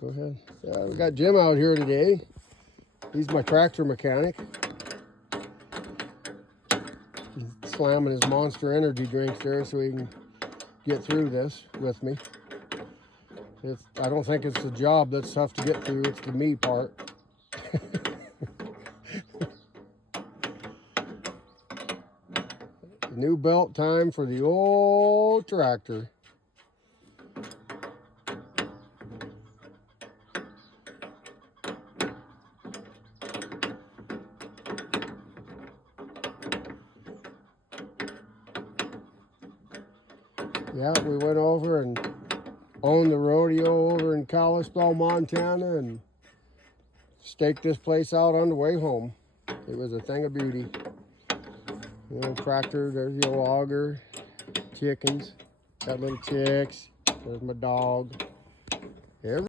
Go ahead. Yeah, we got Jim out here today. He's my tractor mechanic. He's slamming his Monster Energy drinks there so he can get through this with me. I don't think it's the job that's tough to get through, it's the me part. New belt time for the old tractor. Yeah, we went over and owned the rodeo over in Kalispell, Montana, and staked this place out on the way home. It was a thing of beauty. You know, tractor, there's the auger, chickens, got little chicks, there's my dog.